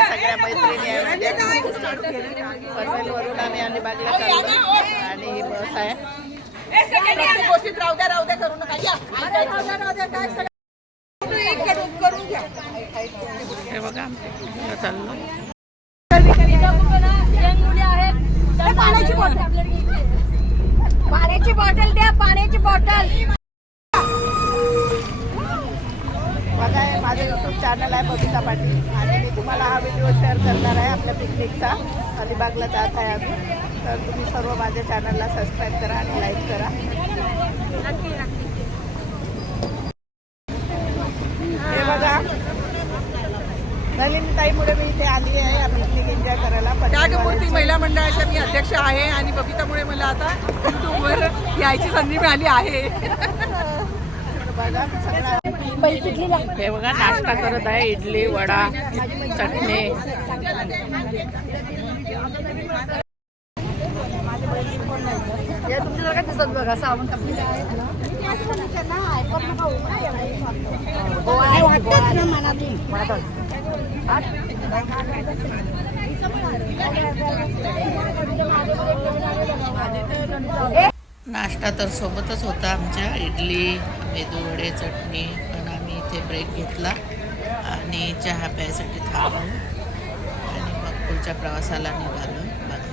सगळ्या मैत्रिणी आहे आम्ही अलिबागला आणि ही बस आहे गोष्टीत राहू द्या राहू द्या करू नका हे. बघा चाललो पाण्याची बॉटल पाण्याची बॉटल द्या पाण्याची बॉटल बघा हे माझं युट्यूब चॅनल आहे बबिता पाटील आणि मी तुम्हाला हा व्हिडिओ शेअर करणार आहे आपल्या पिकनिकचा अलिबागला जात आहे आम्ही तर तुम्ही सर्व माझ्या चॅनलला सबस्क्राईब करा आणि लाईक करा. हे बघा. नलिनी ताईमुळे मी इथे आली आहे. पिकनिक एन्जॉय करायला. त्यागमूर्ती महिला मंडळाच्या मी अध्यक्ष आहे आणि बबितामुळे मला आता युट्यूबवर यायची संधी मिळाली आहे. हे बघा नाश्ता करत आहे. इडली वडा चटणी. तुमच्या काय दिसत बघा सावंत वाटत ना. मनातून. नाश्ता तर सोबतच होता आमच्या. इडली मेदू वडे चटणी पण आम्ही इथे ब्रेक घेतला. आणि चहा प्यायसाठी थांबलो. आणि मग पुढच्या प्रवासाला निघालो बघा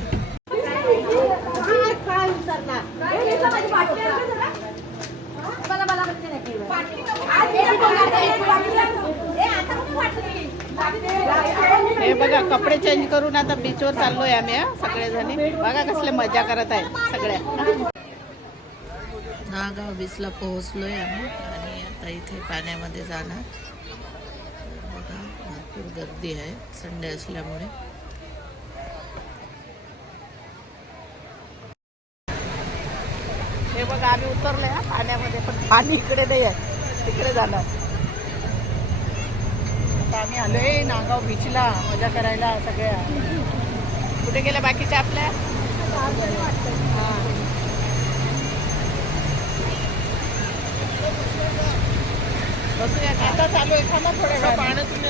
हे बघा कपडे चेंज करून आता बीचवर चाललोय आम्ही सगळेजणी. बघा कसले मजा करत आहे सगळ्या नागाव बीचला पोहोचलोय आम्ही आणि आता इथे पाण्यामध्ये जाणार. बघा भरपूर गर्दी आहे संडे असल्यामुळे. हे बघा आम्ही उतरलोय पाण्यामध्ये पण पाणी इकडे नाही आहे तिकडे जाणार. आम्ही आलोय नागाव बीचला मजा करायला सगळ्या. कुठे गेल्या बाकीच्या आपल्या? बसूया आता चालू आहे. थांबा थोड्या वेळ पाण्यातून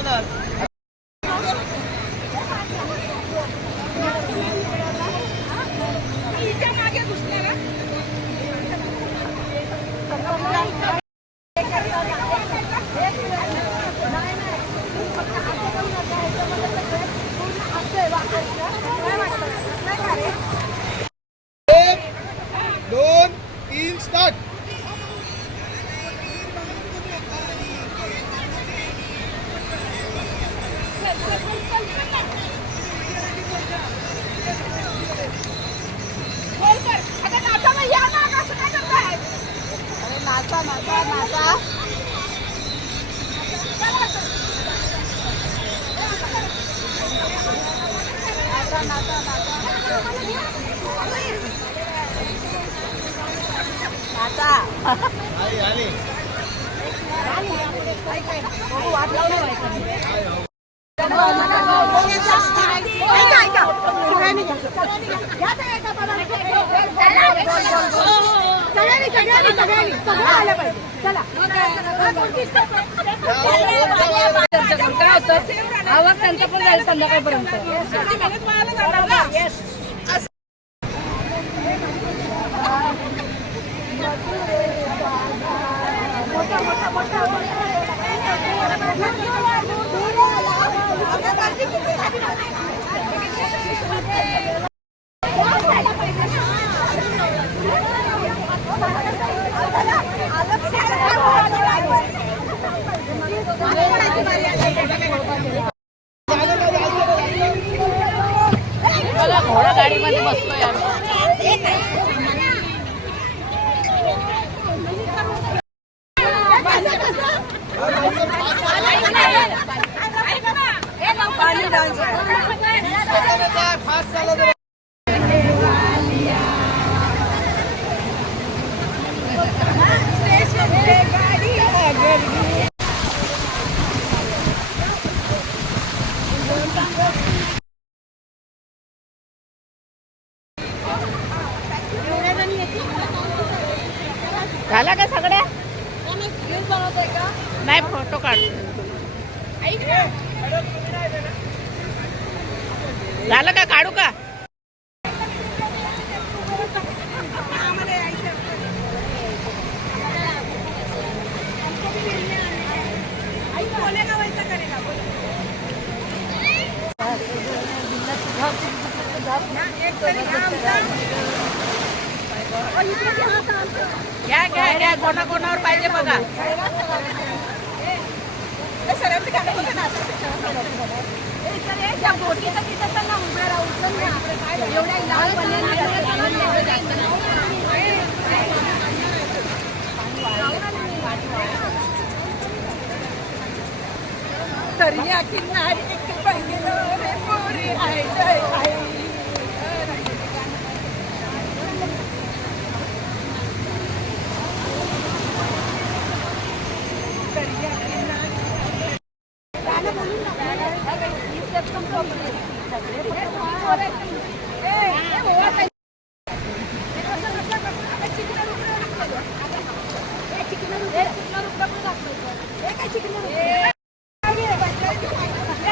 येणार दोन तीन स्टार्ट. नाचा नाचा नाचा नाचा नाचा नाचा नाचा सगळ्यांनी सगळ्यांनी सगळ्यांनी सगळं आलं पाहिजे चला काय होतं? आवाज त्यांचा पण जाईल संध्याकाळपर्यंत. बघा घोडा गाडीमध्ये बसलोय आम्ही झाला का सगळ्या होतोय का नाही फोटो काढतो झालं का काढू का घ्या घ्या घ्या कोणा कोणावर पाहिजे बघा ए, सरांचं दर्या किनारी एक पहिलं रे पोरी आहे जय आहे.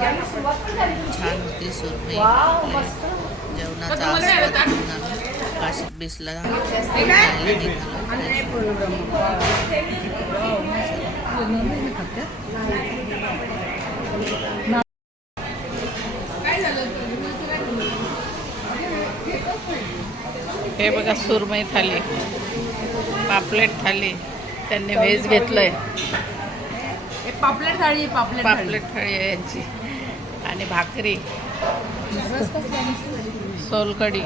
छान होती सुरमई जेवणाचा आस्वाद घेऊन निघालो. हे बघा सुरमई थाली. पापलेट थाली. त्यांनी व्हेज घेतलंय. पापलेट थाळी पापलेट पापलेट थाळी आहे यांची. आणि भाकरी. सोलकडी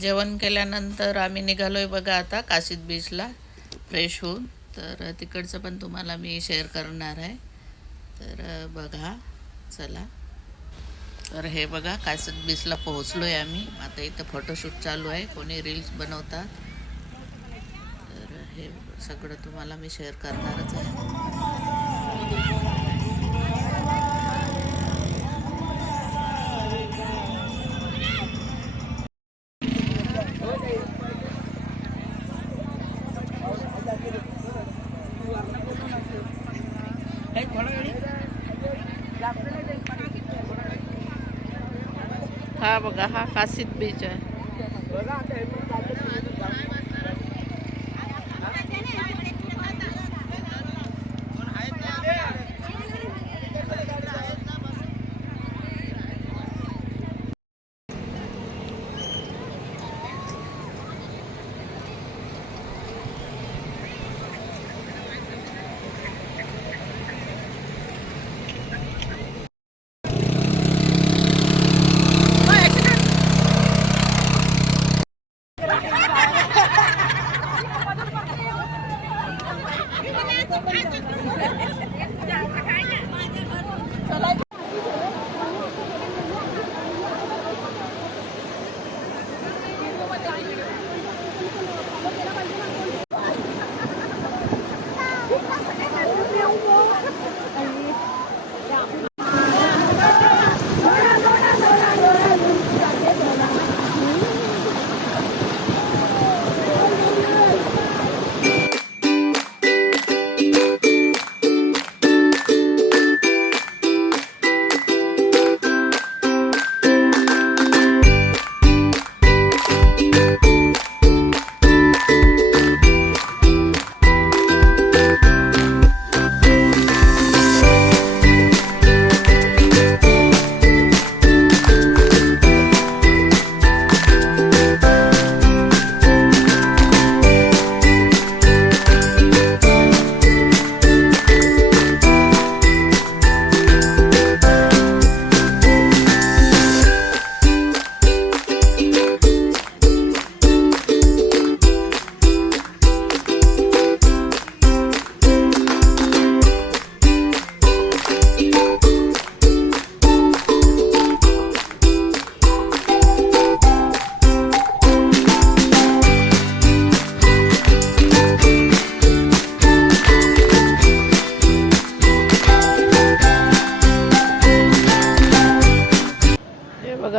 जेवण केल्यानंतर आम्ही निघालोय बघा आता काशीत बीचला फ्रेश होऊन. तर तिकडचं पण तुम्हाला मी शेअर करणार आहे. तर बघा. चला. तर हे बघा काशीत बीचला पोहोचलो आहे आम्ही. आता इथं फोटोशूट चालू आहे. कोणी रील्स बनवतात. तर हे सगळं तुम्हाला मी शेअर करणारच आहे. हा बघा हा काशीत बीच आहे.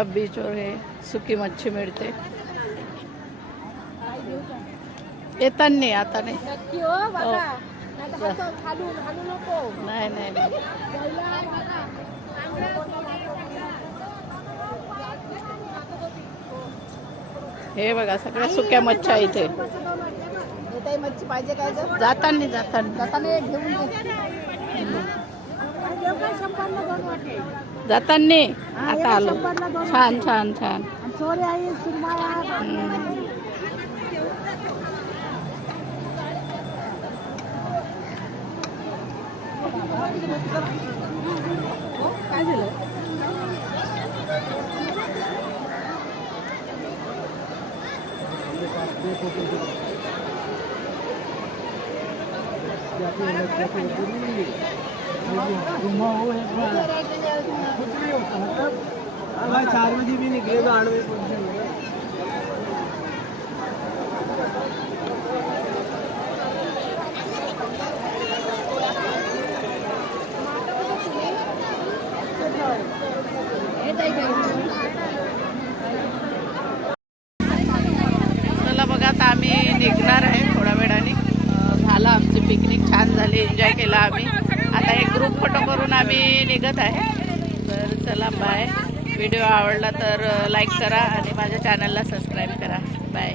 बीचवर हे सुकी मच्छी मिळते येताना आता नाही। नक्की हो बघा नाही तर हात खालून हालू नको। नाही नाही नाही. पहिलं आहे बघा हे बघा सगळ्या सुक्या मच्छ्या इथे। येते मच्छी पाहिजे काय गं? जाताना जाताना. जाताना एक घेऊन घे. शंभरला दोन वाटे जाताना आता आलो शंभरला दोन छान छान छान आणि सोरे आहे सुरमाया हम्म. काय झालं चार बजे भी निकलेगा आठ बजे चला बघा आता आम्ही निघणार आहे थोड्या वेळाने अं, झालं आमची पिकनिक छान झाली एन्जॉय केला आम्ही आता एक ग्रुप फोटो करून आम्ही निघत आहे. तर चला बाय व्हिडिओ आवडला तर लाईक करा आणि माझ्या चॅनलला सबस्क्राईब करा. बाय